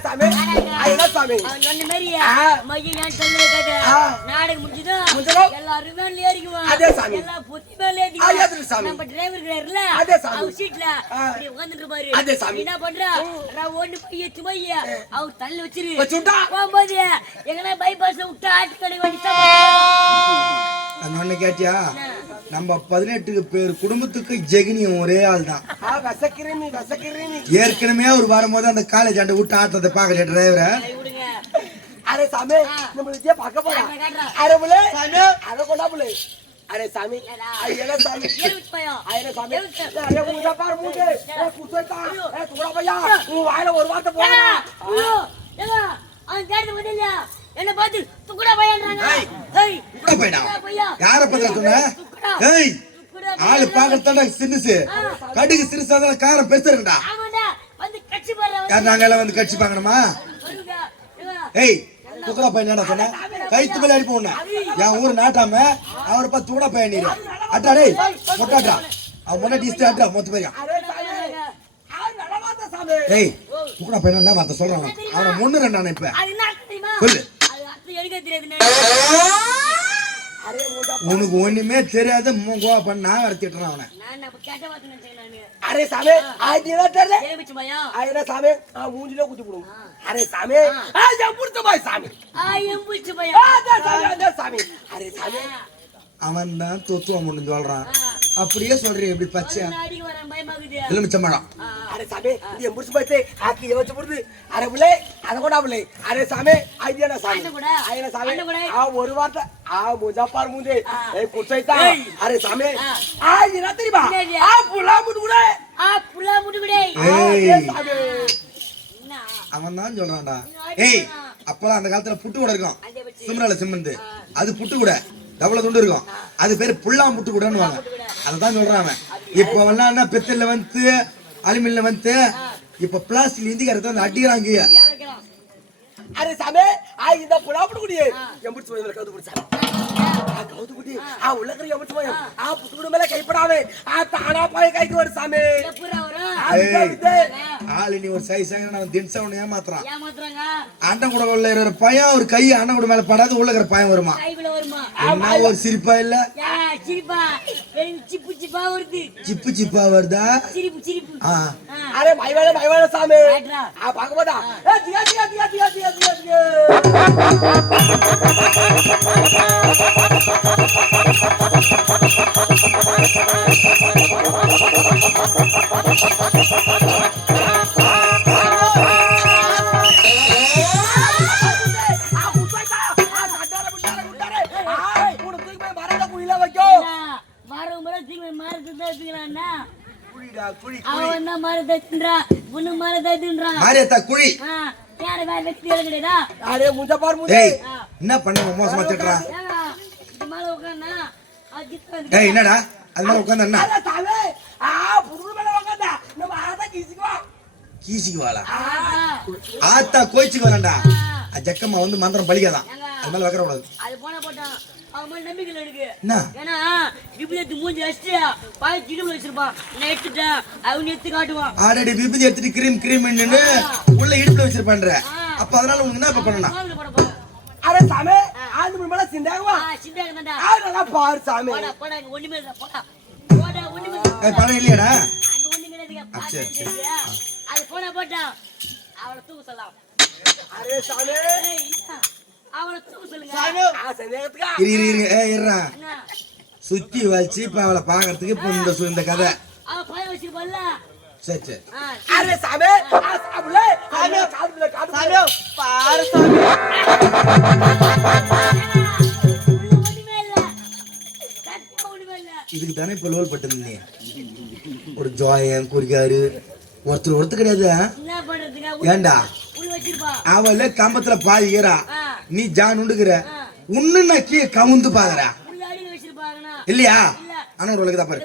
சாமி என்ன சாமி சொன்ன மாதிரி ஆ. மையம் நான் சொன்னதை கேட்டு ஆ. நாடகம் முடிஞ்சதும் முடிஞ்சதும் எல்லாரும் மேல ஏறிக்குவான் அதே சாமி. எல்லா புத்தி மேல சாமி. நம்ம டிரைவர் இருக்காருல்ல அதே சாமி. அவர் சீட்ல ஆ. அப்படி உட்கார்ந்துட்டு இருப்பாரு அதே சாமி. நீ என்ன பண்ற நான் ஒண்ணு போய் எத்து போய் அவர் தள்ளி வச்சிரு வச்சு விட்டா? போகும்போது எங்கன்னா பைபாஸ்ல விட்டு ஆட்டு கடை வண்டி நான் ஒண்ணு கேட்டியா? நம்ம பதினெட்டு பேர் குடும்பத்துக்கு ஜெகினியும் ஒரே ஆள் தான் ஏற்கனவே அவர் வரும்போது அந்த காலேஜ் ஆண்டு விட்டு ஆட்டத்தை பார்க்கல டிரைவரை அரே சாமி நம்ம விஜய பார்க்க போறா காட்டுறேன், காட்டுறேன். அரே சாமி. அத கொண்டா புலே அரே சாமி. ஐயல சாமி. அரே சாமி. அரே மூஞ்ச பாரு மூஞ்ச. ஏ குசேட்டா ஏ துடா பையா. உன் வாயில ஒரு வார்த்தை போடா. ஏங்க, அவன் மட்டும் இல்லையா? என்னை பார்த்து துக்குடா பையன்றாங்க. ஏய், துக்குடா பையா. யார பத்திர சொன்ன துக்குடா. ஏய் ஆளு பையன். பாக்கறதாடா சின்னுசு கடுகு சிறுசாதான் காரம் பெருசுடா ஆமாண்டா, வந்து கட்சி வந்து. யார் நாங்க எல்லாம் வந்து கட்சி பாக்கணுமா ஏய் துக்கடா பையன் சொன்ன கைத்து மேல அடிப்போம் உன்னை. என் ஊர் நாட்டாம அவரை பார்த்து துக்கடா பையன் நீ அட்டா டேய் மொட்டாட்டா அவன் முன்னாடி இஸ்ட் ஆட்டா மொத்த பையன் ஏய் துக்கடா பையன் என்ன வார்த்தை சொல்றான் அவன். முன்னு ரெண்டான இப்ப அது என்ன அர்த்தம் தெரியுமா? சொல்லு. உனக்கு ஒண்ணுமே தெரியாத கோவா பண்ண நான் வர திட்டுறான் அவனை நான் நானு. அரே சாமி என்ன தெரியல. அரே சாமி ஆ மூஞ்சில குத்தி போடு. அரே சாமி என் புடிச்ச பாய்? சாமி சாமி. அரே சாமி. அவன் தான் தொத்துவம் ஒண்ணு சொல்றான் அப்படியே சொல்றீங்க இப்படி பச்சையா. எலுமிச்சம்பழம் அரே சாமி இது என் புடிச்ச ஆக்கி வச்சு போடுது. அரே புள்ளே அத கூட புள்ளே அரே சாமி என்ன சாமி? கூட. ஐயன சாமி? கூட. ஆ ஒரு வார்த்தை. ஆ மூஞ்சா பார் மூஞ்சி. ஏய் குச்சைத்தா ஏய். அரே சாமி ஆ. என்ன தெரியுமா? ஆ புலா முடு கூட. ஆ, புள்ளா முடுகுடே. ஏய் சாமி. என்ன? அவன் தான் சொல்றான்டா. ஏய் அப்பெல்லாம் அந்த காலத்துல புட்டு கூட இருக்கும். சிம்ரால சிமெண்ட் அது புட்டு கூட. டபுள துண்டு இருக்கும். அது பேரு புள்ளா புட்டு கூடன்னு வாங்க அதான் சொல்றான் அவன். இப்போ என்ன பெத்தல்ல வந்து அலுமினியம் வந்து இப்ப பிளாஸ்டிக் இந்தி கருத்து வந்து அடிக்கிறாங்க? அரே சாமி ஆ இந்த புலா முடு குடி என் புடிச்ச பாய் கவுது புடிச்சா ஆ கவுது குடி ஆ உள்ளக்கற என் புடிச்ச பாய் ஆ புட்டு மேல கைப்படாவே ஆ தானா பாய் கைக்கு வரு சாமி எப்படிடா வரும்? ஆ, இது, இது. ஆளு நீ ஒரு சைஸ் அவன் தின்சா உன்னை ஏமாத்துறான். அண்ணன் கூட உள்ள இருக்கிற பையன் ஒரு கை அண்ணன் கூட மேல படாது உள்ள இருக்கிற பையன் வருமா கைக்குள்ள வருமா? என்ன ஒரு சிரிப்பா இல்ல சிப்பு சிப்பா வருது. சிப்பு சிப்பா வருதா சிரிப்பு சிரிப்பு அரே மைவான மைவான சாமி. ஆ பாக்க போதா ஏ தியா தியா தியா தியா தியா தியா என்ன? மரம் மரம் தூக்கி மரத்தை தான் வச்சுக்கலாம்னா? குழிடா குழி அவன் தான் மரத்தை தின்றான். உன்னை மரத்தை தின்றான். மாரியத்தா குழி ஆ, யாரு வேற வெட்டி கிடையாதா அரே முஞ்ச பார் முஞ்சே ஏய் என்ன பண்ண மோசமா திட்டுறான் கீசிக்கு வாழா ஆ, ஆத்தா கோயிச்சுக்கு ஜக்கம்மா வந்து மந்திரம் பலிக்காதான் அது மேல வைக்கிற கூடாது அது போனா போட்டான் அவன் மேல நம்பிக்கை இருக்கு என்ன ஏன்னா எடுத்து மூஞ்சி வச்சுட்டு பாய் இடுப்புல வச்சிருப்பான் நான் எடுத்துட்டேன் அவன் எடுத்து காட்டுவான் ஆல்ரெடி விபூதி எடுத்துட்டு கிரீம் கிரீம் உள்ள இடுப்புல வச்சிருப்பான்ற அப்ப அதனால உனக்கு என்ன இப்ப பண்ணணும் அரே சாமி சிந்தாகவா ஆ சிந்தாங்க தான்டா ஆ நல்லா பார் சாமி. போடா போடா ஒண்ணுமே இல்ல போடா. போடா ஒண்ணுமே இல்ல. ஏய் பணம் இல்லையாடா? அங்க ஒண்ணுமே இல்ல பாத்து தெரியுது. அது போனா போட்டா. அவளை தூக்க சொல்லலாம். அரே சாமி? அவளை தூக்க சொல்லுங்க. ஆ சந்தேகத்துக்கா இரு இரு இரு ஏய் இருடா. என்ன? சுத்தி வச்சு இப்ப அவளை பாக்குறதுக்கு இப்ப இந்த இந்த கதை. அவ பையன் வச்சிருப்பான்ல சரி சரி. ஆ, அரே சாமி ஆ சாமி காது சாமி. பார் சாமி. தானே இப்ப லோல் பட்டு ஒரு ஜோயம் குறிகாரு ஒருத்தர் ஒருத்தர் கிடையாது. வச்சிருப்பா. அவள கம்பத்துல பாதி ஈரா ஆ. நீ ஜான் உண்டுகிற உன்னு நான் கீழே கவுந்து பாக்குற இல்லையா? இல்ல. ஆனா ஒரு உலகதா பாரு.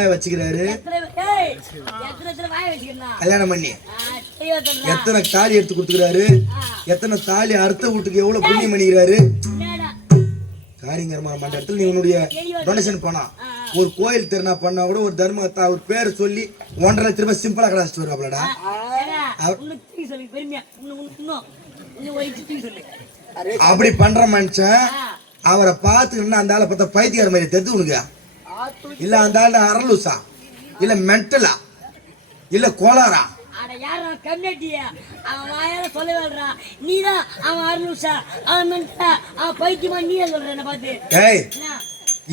வாய வச்சுக்கிறாரு? கல்யாணம் பண்ணி. எத்தனை தாலி எடுத்து கொடுத்துக்கிறாரு. எத்தனை தாலி அறுத்த வீட்டுக்கு எவ்வளவு புண்ணியம் பண்ணிக்கிறாரு. என்னடா? காரிங்கரமான மண்ட இடத்துல நீ உன்னுடைய டொனேஷன் பண்ணா. ஒரு கோயில் திருநா பண்ணா கூட ஒரு தர்மத்தை அவர் பேர் சொல்லி ஒன்றரை லட்ச ரூபாய் சிம்பிளா கடாச்சிட்டு வருவாப்லடா. அப்படி பண்ற மனுஷன். அவரை பார்த்துக்கிட்டு அந்த ஆளை பார்த்தா பைத்தியார் மாதிரி தெரிஞ்சு உனக்கு. இல்ல அந்த ஆள் அரலுசா இல்ல மென்டலா இல்ல கோளாரா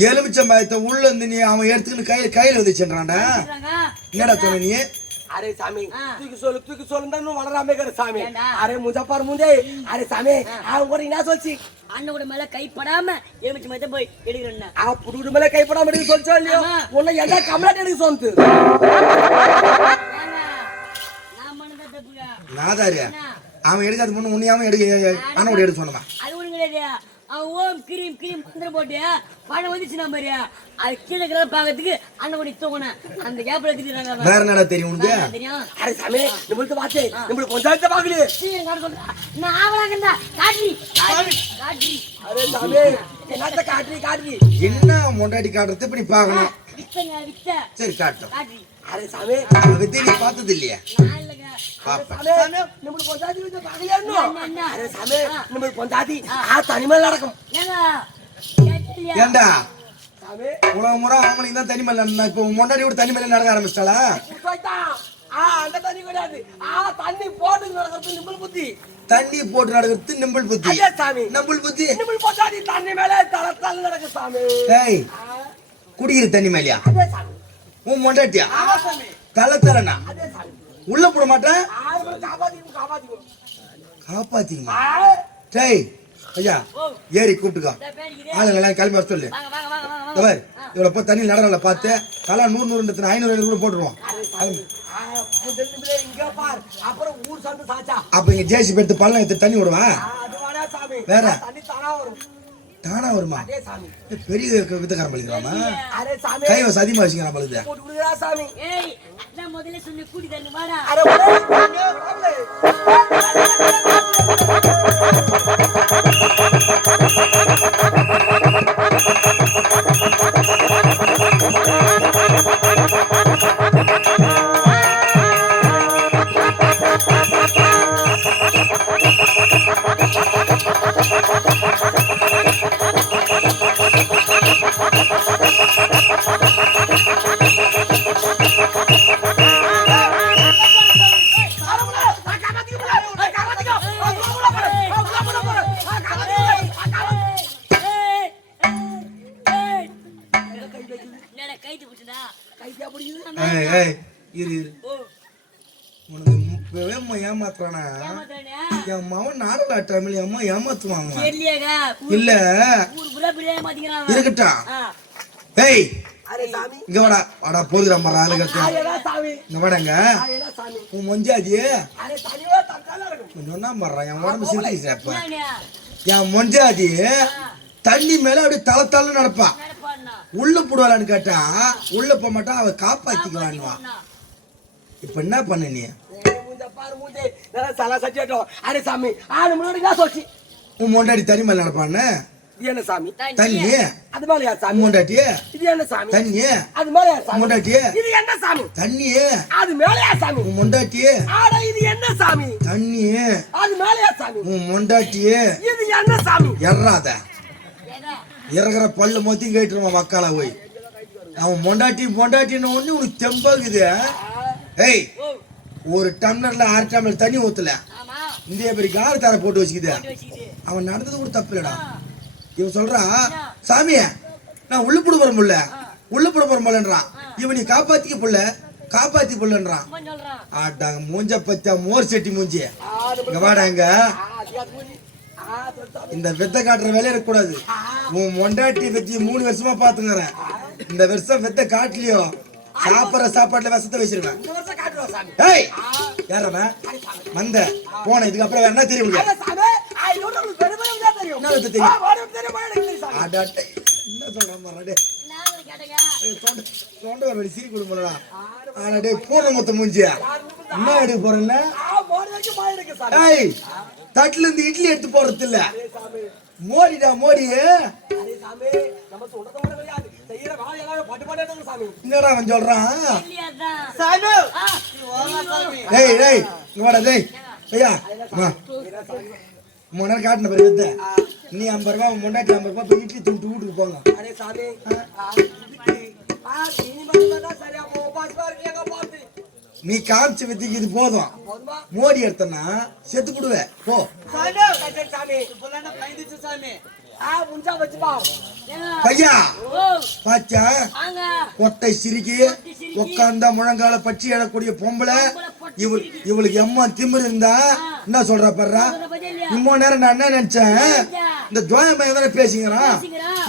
எலுமிச்சம்பாயத்தை உள்ள இருந்து நீ அவன் எடுத்துக்கின்னு கையில கையில வந்துச்சுன்றான்டா என்னடா சொன்ன நீ? அரே சாமி தூக்கி சொல்லு தூக்கி சொல்லுன்னு வளராமே சாமி. அரே முஜப்பார் முஞ்சே அரே சாமி அவன் கூட என்ன சொல்லிச்சு அண்ணோட மேல கைப்படாம எலுமிச்சை மரத்தை போய் எடுக்கிறேன் ஆ புடுடு மேல கைப்படாம எடுக்க சொல்லிச்சோ இல்லையோ? உன்னை எதா கம்ப்ளைண்ட் எடுக்க சொந்து நாதாரியா அவன் எடுக்காத பொண்ணு உன்னையாவும் எடுக்க அண்ணோட எடுக்க சொன்னமா? அது ஒண்ணு கிடையாது. அவன் ஓம் கிரீம் கிரீம் மந்திரம் போட்டியா பணம் வந்துச்சு நான் பாரு. அது கீழே கிளம்ப பார்க்கறதுக்கு அண்ணன் கூட தூங்கினேன் அந்த கேப்ல எடுத்துக்கிறாங்க வேற என்னடா தெரியும் உனக்கு? தெரியும்? சாமி நம்மளுக்கு பார்த்து நம்மளுக்கு பஞ்சாயத்தை பார்க்கலையே. நான் ஆவலாங்கண்டா காட்டி காட்டி அரை சாமி என்னத்த காட்டி காட்டி என்ன மொண்டாடி காட்டுறது? இப்படி பார்க்கணும். வித்த சரி காட்டும். அரே சாமி. வித்தை பார்த்தது இல்லையா? நடக்கும். ஏண்டா? உலக முறை அவங்களுக்கு தான் தனிமலை இப்போ முன்னாடி கூட தனிமலை நடக்க ஆரம்பிச்சிட்டாளா? தண்ணி போட்டு நடக்கிறது புத்தி. தண்ணி போட்டு நடக்கிறது நிம்பிள் புத்தி. சாமி. நம்பிள் புத்தி. நிம்பிள் போட்டாதி தண்ணி மேல தளத்தால் நடக்கு சாமி. ஏய் குடிக்கிற தண்ணி மேலயா? உன் மொண்டாட்டியா தலை தரனா? உள்ள போட மாட்டேன். ஆ டேய் ஐயா ஏறி கூப்பிட்டுக்கா. ஆளுங்க எல்லாம் கிளம்பி வர சொல்லு. வாங்க இவ்வளோ போய் தண்ணி நடறல பார்த்து தலா நூறு நூறு ஐநூறு ஐநூறு கூட போட்டுருவோம். ஆ, இங்க அப்புறம் ஊர் சந்து சாச்சா அப்போ இங்கே ஜேசி எடுத்து பள்ளம் எடுத்து தண்ணி விடுவேன். ஆ, அது வேணா சாமி வேற? தானா வரும்? பெரிய வித்தக்காரன் பழிக்கிறாமா அரே சாமி. கை வசதி அதிகமாக வச்சுக்கிறான் பழுது ஏமாத்துறானா? என் மவன் நாடலா டைம்ல அம்மா ஏமாத்துவாங்க? இல்ல. இருக்கட்டும். ஏய் இங்க வாடா. வாடா போதுடா மரம் ஆளு கட்டு அரேடா சாமி. இங்க வாடங்க. உன் இருக்கும் சொன்னா மர்றான் என் உடம்பு சிரிச்சு அப்ப? என் மொஞ்சாதி தண்ணி மேல அப்படியே தலை தலை நடப்பா? உள்ள போடுவாளான்னு கேட்டா உள்ள போக மாட்டா அவ காப்பாத்திக்குவான்வா இப்ப என்ன பண்ண நீ? மூஞ்ச பாரு மூஞ்சே. நல்லா சலா சட்டியாட்டோம் அரே சாமி ஆறு முன்னாடி நான் சொல்லி உன் மொண்டாடி தண்ணி மேல நடப்பான்னு இது என்ன சாமி? தண்ணி அது மேல யார் சாமி? மொண்டாட்டி இது என்ன சாமி? தண்ணி அது மேல யார் சாமி? மொண்டாட்டி இது என்ன சாமி? தண்ணி அது மேல யார் சாமி? உன் மொண்டாட்டி ஆட இது என்ன சாமி? தண்ணி அது மேல யார் சாமி? உன் மொண்டாட்டி இது என்ன சாமி? எறாத? இறங்குற பல்லு மொத்தையும் கேட்டுருவான் மக்கால போய். அவன் மொண்டாட்டி மொண்டாட்டின்னு ஒண்ணு உனக்கு தெம்பாக்குது ஏய் ஒரு டம்ளர்ல அரை டம்ளர் தண்ணி ஊத்தல. இந்திய பெரிய கார் தர போட்டு வச்சுக்குது. அவன் நடந்தது கூட தப்பு இல்லடா. இவன் சொல்றான் சாமிய நான் உள்ள போட போற முல்ல உள்ள போட போற முல்லன்றான் இவன் நீ காப்பாத்திக்க புள்ள. காப்பாத்தி புள்ளன்றான். ஆட்டாங்க மூஞ்ச பத்தியா மோர் செட்டி மூஞ்சி. இங்க வாடாங்க இந்த வித்தை காட்டுற வேலைய இருக்கக்கூடாது. உன் மொண்டாட்டி வித்திய மூணு வருஷமா பாத்துக்கிறேன் இந்த வருஷம் வித்தை காட்டலையோ சாப்பிடுற சாப்பாட்டுல விஷத்தை வச்சிருவேன். ஏய் யாரவன் வந்த போன இதுக்கு அப்புறம் வேற என்ன தெரியும்? என்ன தெரியும்? அடாட்டை. என்ன சொல்றான் ஏய், தொண்டை ஒரு வழி சீரி கொடுங்களா ஆனா டேய் பூர்ண மொத்த மூஞ்சியா. என்ன எடுக்க சாமி. ஏய் தட்டுல இருந்து இட்லி எடுத்து போறது இல்ல மோடிடா மோடி. சாமி நம்ம சொல்றது கூட கிடையாது. செய்யற வேலை எல்லாம் பட்டு பாட்டே இருக்கும் சாமி. என்னடா அவன் சொல்றான்? சாமி. டேய் டேய் இங்கடா டேய். ஐயா மூணு நேரம் காட்டின பிறகு வித்த நீ ஐம்பது ரூபா முன்னாடி ரூபா போய் இட்லி வீட்டுக்கு போங்க. சாமி. சரியா பார்த்து நீ காமிச்ச வித்திக்கு இது போதும். மோடி எடுத்தனா செத்து போடுவேன். போ. பையா பாச்சா வாங்க. கொட்டை சிரிக்கி உட்காந்தா முழங்கால பச்சி எழக்கூடிய பொம்பளை. இவள் இவளுக்கு எம்மா திமிரு இருந்தா என்ன சொல்றா இல்லையா? இம்மோ நேரம் நான் என்ன நினைச்சேன்? இந்த துவய பையன் தானே பேசிக்கிறான்?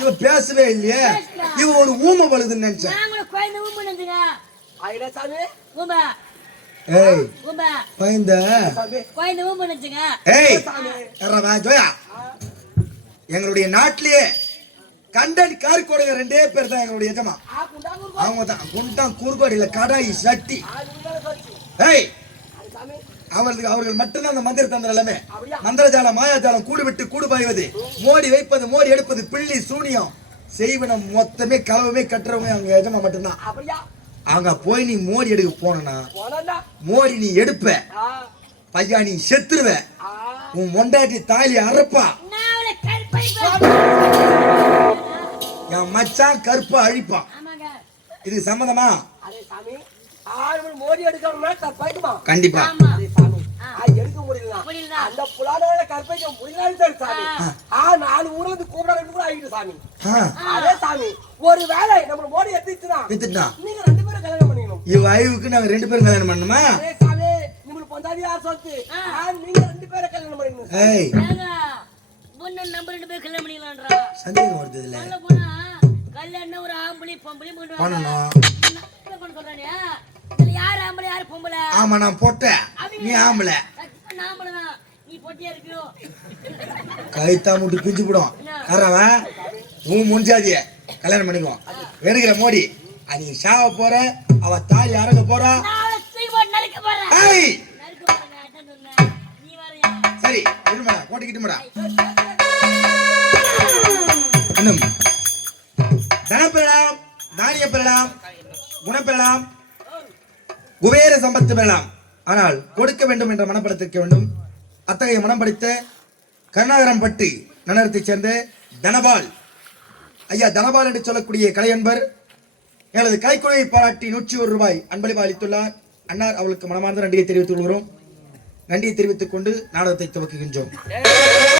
இவ பேசவே இல்லையே. இவ ஒரு ஊமை பழுதுன்னு நினைச்சேன். ஏய் பயந்த குழந்தை. ஊம்பு நினைச்சுங்க ஏய் ஜோயா. எங்களுடைய நாட்டிலேயே கண்டன் கார்கோடைய ரெண்டே பேர் தான் எங்களுடைய எஜமா. அவங்க தான் குண்டான் கூர்கோடியில கடாய் சட்டி. ஏய் அவர்களுக்கு அவர்கள் மட்டும்தான் அந்த மந்திர தந்திர எல்லாமே? மந்திரஜாலம் மாயாஜாலம் கூடு விட்டு கூடு பாய்வது. மோடி வைப்பது மோடி எடுப்பது பிள்ளி சூனியம். செய்வனம் மொத்தமே கலவமே கட்டுறவங்க அவங்க எஜமா மட்டும்தான். அங்க போய் நீ மோடி எடுக்க போனா மோடி நீ எடுப்ப. பையா நீ செத்துருவ. உன் மொண்டாட்டி தாலி அறுப்பா. என் மச்சான் கருப்பா அழிப்பான் ஆமாங்க இது சம்மதமா கண்டிப்பா. எடுக்க முடியல முடியல. அந்த புலானோட கற்பைக்க முடியலான்னு சரி சாமி ஆ. நாலு ஊர்ல இருந்து கூட ஆகிட்டு சாமி அதே சாமி ஒரு வேலை நம்ம மோடி எடுத்துச்சுன்னா வித்துட்டான் நீங்க ரெண்டு பேரும் கல்யாணம் பண்ணிக்கணும் இவ ஐவுக்கு நாங்க ரெண்டு பேரும் கல்யாணம் பண்ணுமா அதே சாமி உங்களுக்கு பொந்தாதி யார் சொத்து? நீங்க ரெண்டு பேரும் கல்யாணம் பண்ணிக்கணும். ஏய். பொண்ணு நம்ம ரெண்டு பேரும் கல்யாணம் சந்தேகம் வருது இதுல. கல்யாணம் ஒரு ஆம்பளை பொம்பளை பண்ணணும் யார் ஆம்பளை யார் பொம்பளை? ஆமா நான் போட்டேன். நீ ஆம்பளை. சத்தியமா நான் ஆம்பளை தான். நீ பொட்டியா இருப்பியோ கைத்தா முட்டு பிஞ்சு போடும். யாரவன் உன் முன்ஜாதிய கல்யாணம் பண்ணிக்கோ. எடுக்கிற மோடி. நீ சாவ போற அவ தாலி அறங்க போறா. சரி இருமடா போட்டுக்கிட்டுமடா. இன்னும். தனப்பெறலாம் தானிய பெறலாம் குணப்பெறலாம் குபேர சம்பத்து பெறலாம். ஆனால் கொடுக்க வேண்டும் என்ற மனப்படத்திருக்க வேண்டும். அத்தகைய மனம் படித்த கருணாகரம் பட்டி நகரத்தைச் சேர்ந்த தனபால். ஐயா தனபால் என்று சொல்லக்கூடிய கலையன்பர் எனது கலைக்குழுவை பாராட்டி நூற்றி ஒரு ரூபாய் அன்பளிப்பு அளித்துள்ளார். அன்னார் அவளுக்கு மனமார்ந்த நன்றியை தெரிவித்துக் கொள்கிறோம். நன்றியை தெரிவித்துக் கொண்டு நாடகத்தை துவக்குகின்றோம்.